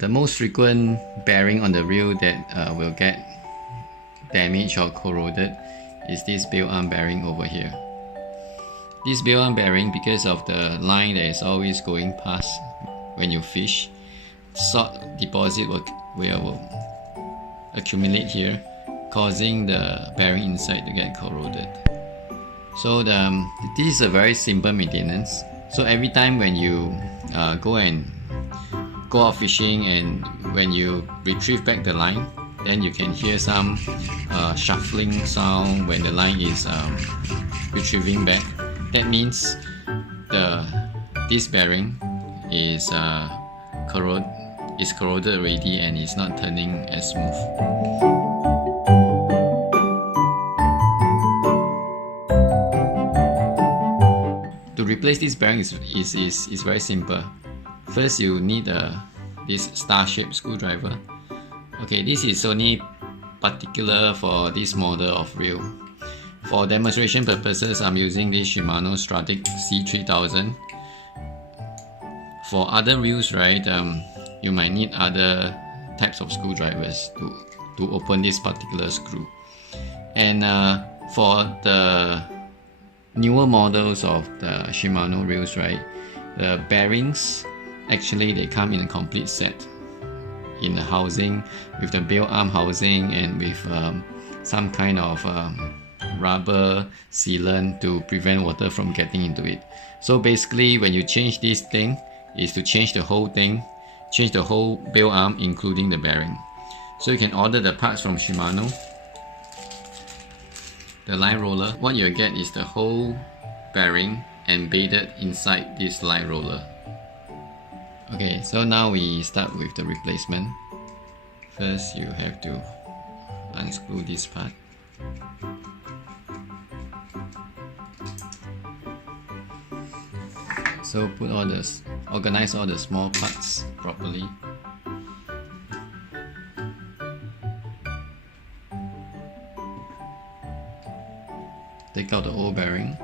The most frequent bearing on the wheel that will get damaged or corroded is this bail arm bearing over here. This bail arm bearing, because of the line that is always going past when you fish, salt deposit will accumulate here, causing the bearing inside to get corroded. So this is a very simple maintenance. So every time when you go out fishing, and when you retrieve back the line, then you can hear some shuffling sound when the line is retrieving back. That means this bearing is corroded already and is not turning as smooth. To replace this bearing is very simple. First, you need this star-shaped screwdriver. Okay, this is only particular for this model of reel. For demonstration purposes, I'm using this Shimano Stratic C3000. For other reels, right, you might need other types of screwdrivers to open this particular screw. And for the newer models of the Shimano reels, right, the bearings, actually they come in a complete set, in the housing, with the bail arm housing and with some kind of rubber sealant to prevent water from getting into it. So basically, when you change this thing, is to change the whole thing, change the whole bail arm including the bearing. So you can order the parts from Shimano. The line roller, what you'll get is the whole bearing embedded inside this line roller. Okay, so now we start with the replacement. First, you have to unscrew this part. So organize all the small parts properly. Take out the old bearing.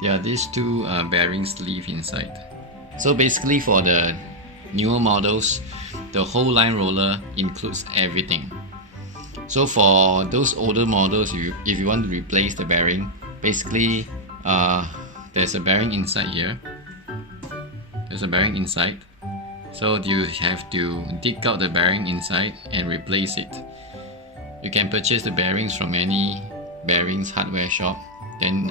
There are these two bearing sleeves inside. So basically, for the newer models, the whole line roller includes everything. So for those older models, if you want to replace the bearing, basically there's a bearing inside here. There's a bearing inside. So you have to dig out the bearing inside and replace it. You can purchase the bearings from any bearings hardware shop, then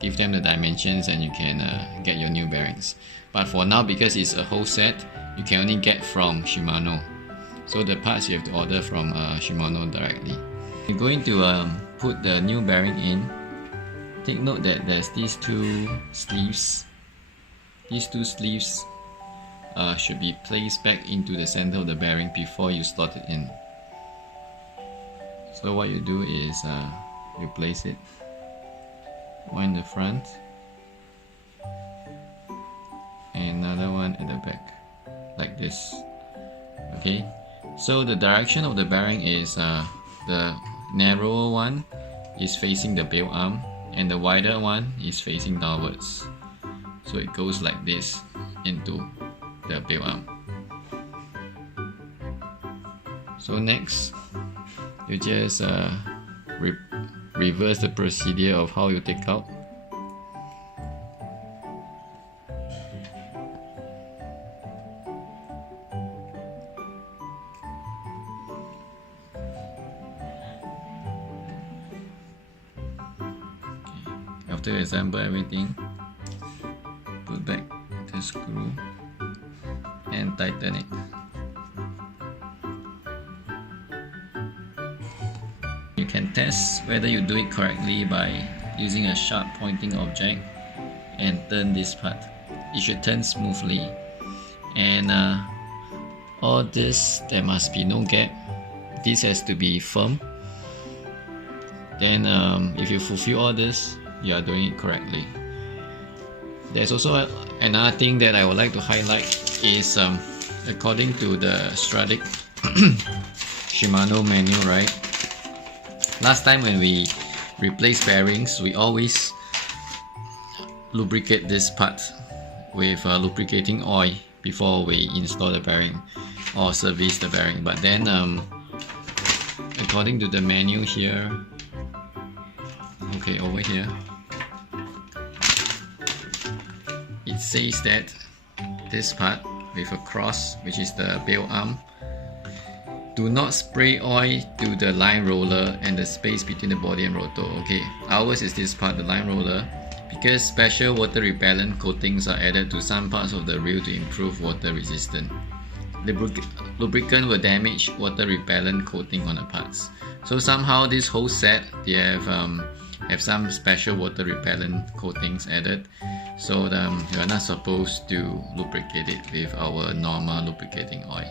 give them the dimensions and you can get your new bearings. But for now, because it's a whole set, you can only get from Shimano. So the parts you have to order from Shimano directly. You're going to put the new bearing in. Take note that there's these two sleeves. These two sleeves should be placed back into the center of the bearing before you slot it in. So what you do is you place it, one in the front and another one at the back, like this. Okay, so the direction of the bearing is the narrower one is facing the bail arm and the wider one is facing downwards. So it goes like this into the bail arm. So next, you just reverse the procedure of how you take out. After you assemble everything, put back the screw and tighten it. You can test whether you do it correctly by using a sharp pointing object and turn this part. It should turn smoothly, and all this, there must be no gap. This has to be firm. Then if you fulfill all this, you are doing it correctly. There's also another thing that I would like to highlight is according to the Stratic Shimano manual, right? Last time when we replace bearings, we always lubricate this part with lubricating oil before we install the bearing or service the bearing. But then according to the menu here, okay, over here, it says that this part with a cross, which is the bail arm, do not spray oil to the line roller and the space between the body and rotor. Okay, ours is this part, the line roller, because special water repellent coatings are added to some parts of the reel to improve water resistance. Lubricant will damage water repellent coating on the parts. So somehow this whole set, they have some special water repellent coatings added. So you are not supposed to lubricate it with our normal lubricating oil.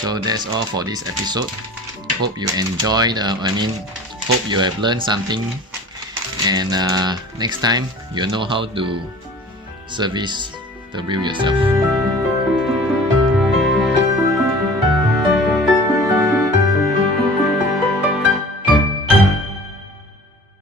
So that's all for this episode. Hope you enjoyed, hope you have learned something, and next time you'll know how to service the reel yourself.